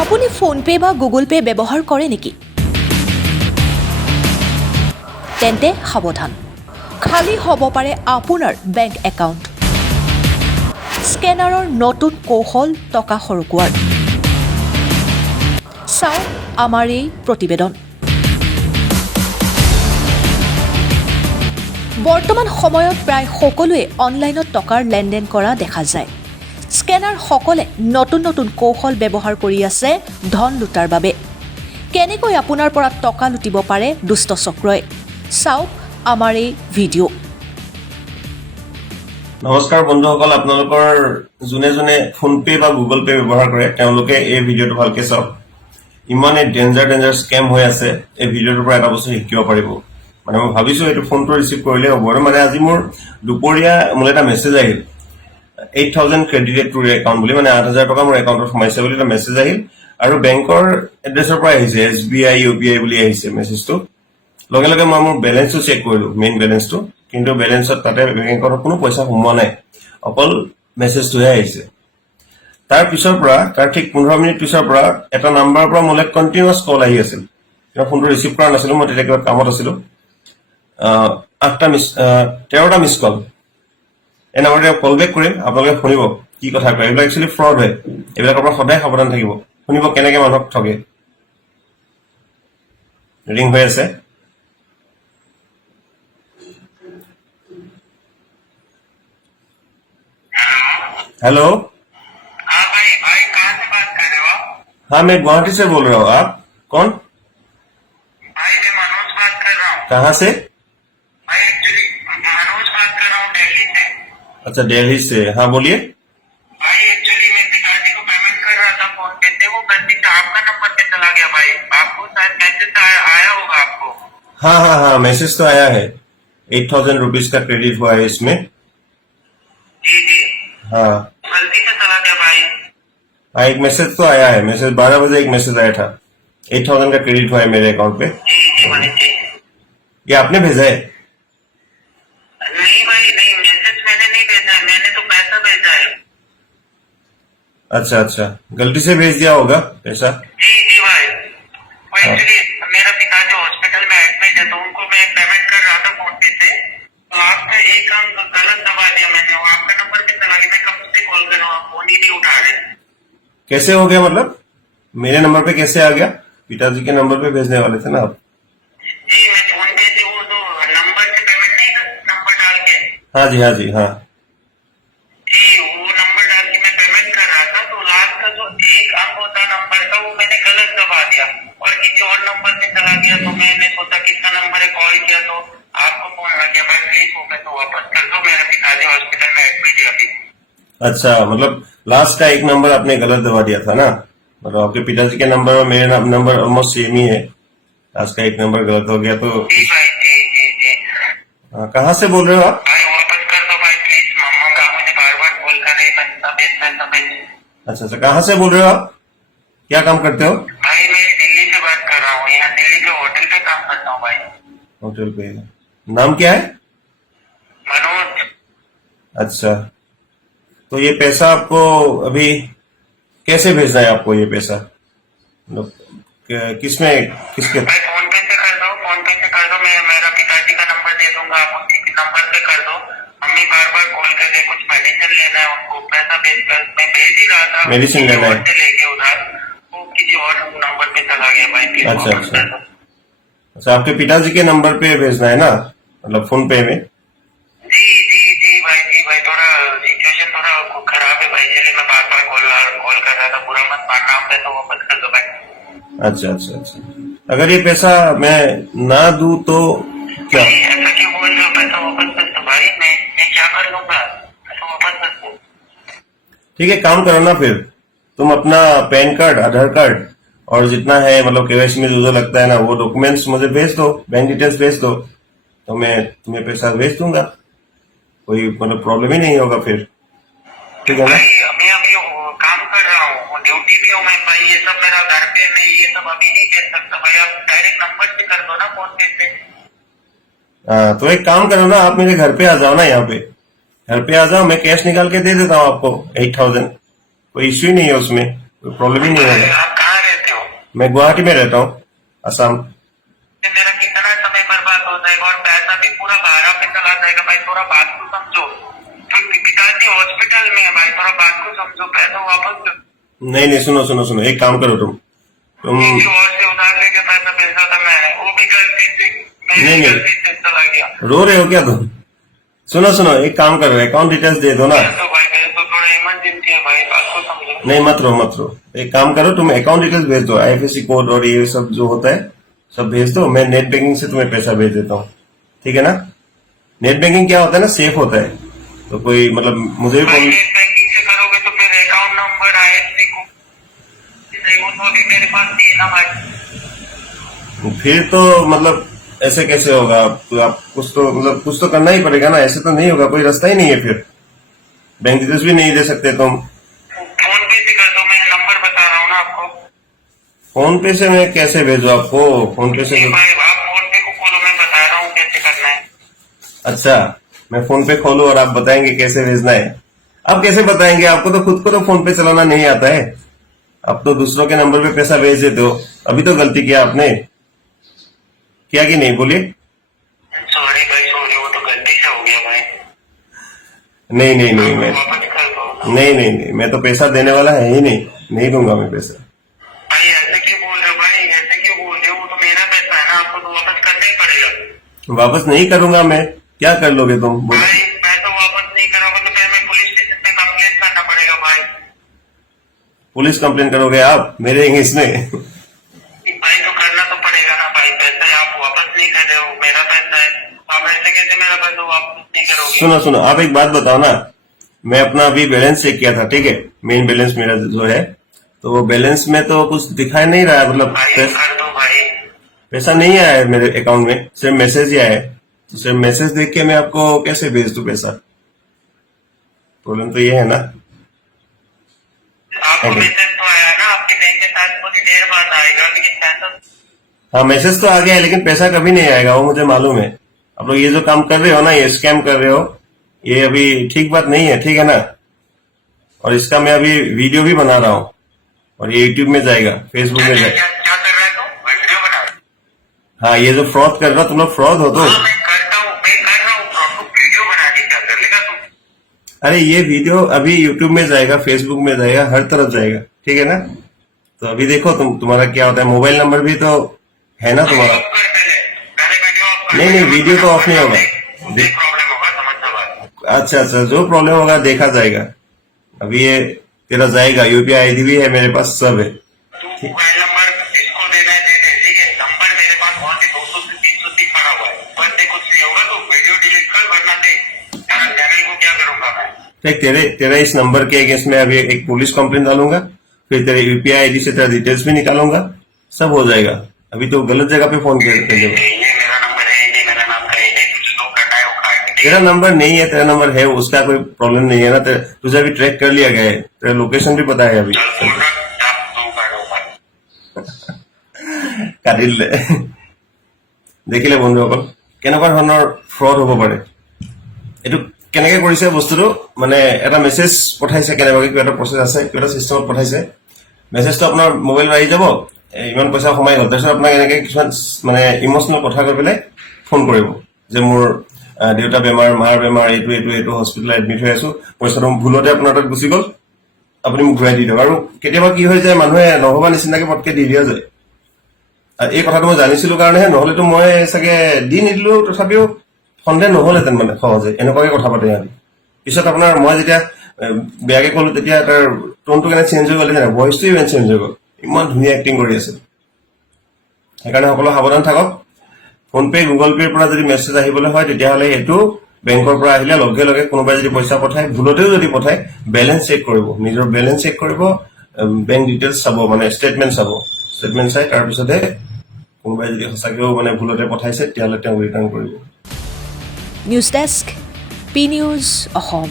আপুনি ফোনপে বা Google pay ব্যৱহাৰ কৰে নেকি? তেন্তে সাৱধান, খালী হ'ব পাৰে আপোনাৰ বেংক একাউণ্ট। স্কেনাৰৰ নতুন কৌশল টকা সৰকোৱাৰ। চাওক আমাৰ এই প্ৰতিবেদন। বৰ্তমান সময়ত প্ৰায় সকলোৱে অনলাইনত টকাৰ লেনদেন কৰা দেখা যায়। স্কেনাৰসকলে নতুন নতুন কৌশল ব্যৱহাৰ কৰি আছে ধন লুটাৰ বাবে। কেনেকৈ আপোনাৰ পৰা টকা লুটিব পাৰে দুষ্ট চক্ৰই, চাওক আমাৰ এই ভিডিঅ'। নমস্কাৰ বন্ধুসকল, আপোনালোকৰ যোনে যোনে ফোনপে বা গুগল পে ব্যৱহাৰ কৰে তেওঁলোকে এই ভিডিঅ'টো ভালকে চাওক। ইমানে ডেঞ্জাৰ স্কেম হৈ আছে, এই ভিডিঅ'টোৰ পৰা এটা বস্তু শিকিব পাৰিব। মানে মই ভাবিছো এইটো ফোনটো ৰিচিভ কৰিলে হ'ব। আৰু মানে আজি মোৰ দুপৰীয়া মোলৈ এটা মেছেজ আহিল, 8,000 ক্ৰেডিটেড টু একাউণ্ট বুলি, মানে 8,000 টকা মোৰ একাউণ্টত সোমাইছে বুলি এটা মেছেজ আহিল। আৰু বেংকৰ এড্ৰেছৰ পৰা আহিছে, SBI UPI বুলি আহিছে মেছেজটো। লগে লগে মই মোৰ বেলেঞ্চটো চেক কৰিলো, মেইন বেলেঞ্চটো, কিন্তু বেলেঞ্চত তাতে বেংকত কোনো পইচা সোমোৱা নাই, অকল মেছেজটোহে আহিছে। তাৰ পিছৰ পৰা তাৰ ঠিক 15 মিনিট পিছৰ পৰা এটা নাম্বাৰৰ পৰা মোলৈ কণ্টিনিউৱাছ কল আহি আছিল। ফোনটো ৰিচিভ কৰা নাছিলো, মই তেতিয়া কিবা কামত আছিলো। 13টা মিছ কল। এই নাম্বাৰটোত কল বেক কৰিম, আপোনালোকে শুনিব কি কথা কয়। এইবিলাক একচুৱেলি ফ্ৰড হয়, এইবিলাকৰ পৰা সদায় সাৱধান থাকিব। শুনিব কেনেকে মানুহক ঠগে। ৰিং হৈ আছে। हेलो। हाँ भाई कहाँ से बात कर रहे हो आप? हाँ, मैं गुवाहाटी से बोल रहा हूँ। आप कौन? भाई मैं मनोज बात कर रहा हूँ। कहाँ से? भाई एक्चुअली मनोज बात कर रहा हूँ दिल्ली से। अच्छा, दिल्ली से। हाँ बोलिए। भाई एक्चुअली मैं पिताजी को पेमेंट कर रहा था फोन पे से, वो गलती से आपका नंबर पे चला गया। भाई आपको शायद मैसेज आया होगा आपको। हाँ, मैसेज तो आया है। 8,000 रुपीज का क्रेडिट हुआ है इसमें। जी हाँ, गलती से चला गया भाई। हाँ, एक मैसेज तो आया है। मैसेज 12 बजे एक मैसेज आया था, 8,000 का क्रेडिट हुआ है मेरे अकाउंट पे। जी मनीष जी। ये आपने भेजा है? नहीं भाई नहीं, मैसेज मैंने नहीं भेजा है, मैंने तो पैसा भेजा है। अच्छा, गलती से भेज दिया होगा पैसा। जी भाई, वो एक्चुअली मेरा पिताजी हॉस्पिटल में एडमिट है, तो उनको मैं पेमेंट कर रहा था फोन पे से, तो आपका एक अंक गलत दबा दिया मैंने, वो आपका नंबर पे चला गया। मैं कब से कॉल कर रहा हूँ, आप फोन ही नहीं उठा रहे। कैसे हो गया? मतलब मेरे नंबर पे कैसे आ गया? पिताजी के नंबर पे भेजने वाले थे ना आप? जी मैं फोन पे से वो जो नंबर से पेमेंट नहीं, नंबर डाल के। हाँ जी, जी वो नंबर डाल के मैं पेमेंट कर रहा था, तो लास्ट का जो एक अंक होता नंबर का, वो मैंने गलत दबा दिया और किसी और नंबर से चला गया। तो मैंने सोचा किसका नंबर है, कॉल किया तो आपको फोन लग गया। भाई प्लीज वो पैसा वापस कर दो, मेरे पिताजी हॉस्पिटल में एडमिट है अभी। अच्छा, मतलब लास्ट का एक नंबर आपने गलत दबा दिया था ना? मतलब आपके पिताजी के नंबर और मेरे नंबर ऑलमोस्ट सेम ही है। लास्ट का एक नंबर गलत हो गया तो। जी भाई जी। कहाँ से बोल रहे हो आप? भाई वापस कर दो भाई प्लीज, मम्मा का मुझे बार कॉल कर रही है, पैसा भेज। अच्छा, कहाँ से बोल रहे हो आप? क्या काम करते हो? भाई मैं दिल्ली से बात कर रहा हूँ, यहाँ दिल्ली के होटल पे काम करता हूँ भाई। होटल पे। नाम क्या है? मनोज। अच्छा, तो ये पैसा आपको अभी कैसे भेजना है? आपको ये पैसा मतलब किसके? भाई फोन पे से कर दो, मैं मेरा पिताजी का नंबर दे दूंगा, आप उसी के नंबर पे कर दो। मम्मी बार कॉल कर रहे, कुछ मेडिसिन लेना है उनको, पैसा मैं भेज ही रहा था। मेडिसिन लेना है? लेके उधार वो किसी और नंबर पे चला गया भाई। अच्छा, आपके पिताजी के नंबर पे भेजना है ना, मतलब फोन पे में? जी भाई थोड़ा सिचुएशन थोड़ा खराब है भाई, इसलिए मैं बार कॉल कर रहा था। बुरा मत मानना, आप पैसा वापस कर दो भाई। अच्छा, अगर ये पैसा मैं ना दूं तो क्या? ऐसा क्यों बोल रहे हो? पैसा वापस कर दो भाई, मैं क्या कर लूंगा, पैसा वापस कर दो। ठीक है, काम करो ना फिर, तुम अपना पैन कार्ड, आधार कार्ड और जितना है मतलब केवाईसी में जो लगता है ना, वो डॉक्यूमेंट्स मुझे भेज दो, बैंक डिटेल्स भेज दो, तो मैं तुम्हें पैसा भेज दूंगा। कोई मतलब प्रॉब्लम ही नहीं होगा फिर, ठीक है ना? मैं अभी काम कर रहा हूँ, ड्यूटी भी हूँ मैं भाई, ये सब मेरा घर पे, मैं ये सब अभी नहीं दे सकता भाई। आप डायरेक्ट नंबर से कर दो ना फोन पे से। हाँ, तो एक काम करो ना, आप मेरे घर पे आ जाओ ना, यहाँ पे घर पे आ जाओ, मैं कैश निकाल के दे देता हूँ आपको 8,000। कोई इश्यू ही नहीं है उसमें, कोई प्रॉब्लम ही नहीं होगा। आप कहाँ मैं गुवाहाटी में रहता हूँ, असम। मेरा कितना समय बर्बाद हो जाएगा और पैसा भी पूरा भाड़ा पे चला जाएगा भाई, थोड़ा बात को समझो। तो पिताजी हॉस्पिटल में है भाई, थोड़ा बात को समझो, पैसा वापस दो। नहीं, सुनो, एक काम करो तुम किसी और से उधार लेके पैसा भेजा था मैंने, वो भी गलती से, मेरी नहीं। गलती से चला गया। रो रहे हो क्या तुम? सुनो, एक काम करो, अकाउंट डिटेल्स दे दो ना। तो भाई मेरे तो थोड़ा इमरजेंसी है भाई, बात को समझो। नहीं, मत रो। एक काम करो, तुम अकाउंट डिटेल्स भेज दो, IFSC कोड और ये सब जो होता है सब भेज दो। मैं नेट बैंकिंग से तुम्हें पैसा भेज देता हूँ, ठीक है ना? नेट बैंकिंग क्या होता है ना, सेफ होता है, तो कोई मतलब मुझे भी भाई नेट बैंकिंग से करोगे तो फिर अकाउंट नंबर IFSC को वो भी मेरे पास नहीं है ना भाई। फिर तो मतलब ऐसे कैसे होगा? तो आप कुछ तो करना ही पड़ेगा ना, ऐसे तो नहीं होगा, कोई रास्ता ही नहीं है। फिर बैंक डिटेल्स भी नहीं दे सकते तुम। फोन पे से कर दो, मैं नंबर बता रहा हूँ ना आपको। फोन पे से मैं कैसे भेजू आपको? फोन पे से नहीं भाई, आप फोन पे को खोलो, मैं बता रहा हूँ कैसे करना है। अच्छा, मैं फोन पे खोलूं और आप बताएंगे कैसे भेजना है? आप कैसे बताएंगे? आपको तो खुद को तो फोन पे चलाना नहीं आता है, आप तो दूसरों के नंबर पे पैसा भेज देते हो। अभी तो गलती किया आपने, किया कि नहीं? बोलिए। सॉरी भाई, सॉरी, वो तो गलती से हो गया भाई। नहीं, मैं वापस कर दो। नहीं, मैं तो पैसा देने वाला है ही नहीं दूंगा मैं पैसा। भाई ऐसे क्यों बोल रहे हो भाई, ऐसे क्यों बोल रहे हो? वो तो मेरा पैसा है ना, आपको तो वापस करना ही पड़ेगा। वापस नहीं करूंगा मैं। क्या कर लोगे तुम? बोलो। भाई पैसा वापस नहीं करोगे तो फिर मैं पुलिस स्टेशन पे कंप्लेंट करना पड़ेगा भाई। पुलिस कंप्लेन करोगे आप मेरे इंग्लिश में? भाई तो करना तो पड़ेगा ना भाई, पैसा आप वापस नहीं कर रहे हो, मेरा पैसा है, आप ऐसे कैसे मेरा पैसा वापस नहीं करोगे? सुनो, आप एक बात बताओ ना। मैं अपना अभी बैलेंस चेक किया था, ठीक है? मेन बैलेंस मेरा जो है, तो वो बैलेंस में तो कुछ दिखाई नहीं रहा है, मतलब भाई कर दो भाई। पैसा नहीं आया है मेरे अकाउंट में, सिर्फ मैसेज ही आया है। तो सिर्फ मैसेज देख के मैं आपको कैसे भेज दूं पैसा? प्रॉब्लम तो ये है ना। आपको मैसेज तो आया ना, आपके बैंक के साथ थोड़ी देर बाद आएगा, लेकिन पैसा हाँ, मैसेज तो आ गया है, लेकिन पैसा कभी नहीं आएगा, वो मुझे मालूम है। आप लोग ये जो काम कर रहे हो ना, ये स्कैम कर रहे हो, ये अभी ठीक बात नहीं है, ठीक है ना? और इसका मैं अभी वीडियो भी बना रहा हूँ, और ये यूट्यूब में जाएगा, फेसबुक में जाएगा। क्या कर रहे हो? वीडियो बना रहे हो? हाँ, ये जो फ्रॉड कर रहा हो तुम लोग, फ्रॉड हो तो। हाँ, मैं कर रहा हूँ, आपको वीडियो बना के क्या कर लेगा तुम? अरे ये वीडियो अभी यूट्यूब में जाएगा, फेसबुक में जाएगा, हर तरफ जाएगा, ठीक है ना? तो अभी देखो तुम्हारा क्या होता है। मोबाइल नंबर भी तो है ना तुम्हारा? नहीं, वीडियो तो ऑफ नहीं होगा। प्रॉब्लम होगा, समझना बात। अच्छा, जो प्रॉब्लम होगा देखा जाएगा। अभी ये तेरा जाएगा, UPI ID भी है मेरे पास, सब है। तू मोबाइल नंबर जिसको देना है दे दे, ठीक है? नंबर मेरे पास बहुत ही 200 से 330 पड़ा हुआ है, बस से कुछ नहीं होगा तो वीडियो डिलीट कर, वरना दे। चैनल को क्या करूंगा मैं? ठीक, तेरा इस नंबर के अगेंस्ट में अभी एक पुलिस कंप्लेन डालूंगा, फिर तेरे UPI ID से तेरा डिटेल्स भी निकालूंगा, सब हो जाएगा। अभी तो गलत जगह पे फोन कर देगा। ये मेरा नंबर है, ये मेरा नाम का है, कुछ जो करना है वो खाए। तेरा नंबर नहीं है, तेरा नंबर है, उसका कोई प्रॉब्लम नहीं है ना। तुझे अभी ट्रैक कर लिया गया है, तेरा लोकेशन भी पता है अभी। কাটিলে দেখিলে বন্ধুসকল কেনেকুৱা ধৰণৰ ফ্ৰড হ'ব পাৰে। এইটো কেনেকে কৰিছে বস্তুটো, মানে এটা মেছেজ পঠাইছে, কেনেবাকৈ কিবা এটা প্ৰচেছ আছে, কিবা এটা চিষ্টেমত পঠাইছে। মেছেজটো আপোনাৰ মোবাইলত আহি যাব, ইমান পইচা সোমাই গ'ল। তাৰপিছত আপোনাক এনেকে কিছুমান মানে ইম'চনেল কথা কৈ পেলাই ফোন কৰিব যে মোৰ দেউতা বেমাৰ, মাৰ বেমাৰ, এইটো হস্পিটেলত এডমিট হৈ আছো, পইচাটো ভুলতে আপোনাৰ তাত গুচি গ'ল, আপুনি মোক ঘূৰাই দি দিয়ক। আৰু কেতিয়াবা কি হৈ যায়, মানুহে নহবা নিচিনাকে পটকে দি দিয়া যায়। এই কথাটো মই জানিছিলো কাৰণেহে, নহলেতো মই চাগে দি নিদিলো, তথাপিও সন্দেহ নহলহেঁতেন মানে সহজে। এনেকুৱাকে কথা পাতে সিহঁতি। পিছত আপোনাৰ মই যেতিয়া বেয়াকে ক'লো, তেতিয়া তাৰ টোনটো কেনে চেঞ্জ হৈ গ'ল, ভইচটো ইমান চেঞ্জ হৈ গ'ল, ইমান ধুনীয়া এক্টিং কৰি আছে। সেইকাৰণে সকলো সাৱধান থাকক। ফোনপে, গুগল পেৰ পৰা যদি মেছেজ আহিবলৈ হয়, তেতিয়াহ'লে সেইটো বেংকৰ পৰা আহিলে লগে লগে কোনোবাই যদি পইচা পঠায়, ভুলতেও যদি পঠায়, বেলেঞ্চ চেক কৰিব, নিজৰ বেলেঞ্চ চেক কৰিব, বেংক ডিটেইলছ চাব, মানে ষ্টেটমেণ্ট চাব। ষ্টেটমেণ্ট চাই তাৰপিছতে কোনোবাই যদি সঁচাকৈও মানে ভুলতে পঠাইছে, তেতিয়াহ'লে তেওঁ ৰিটাৰ্ণ কৰিব। নিউজ ডেস্ক, P News অসম।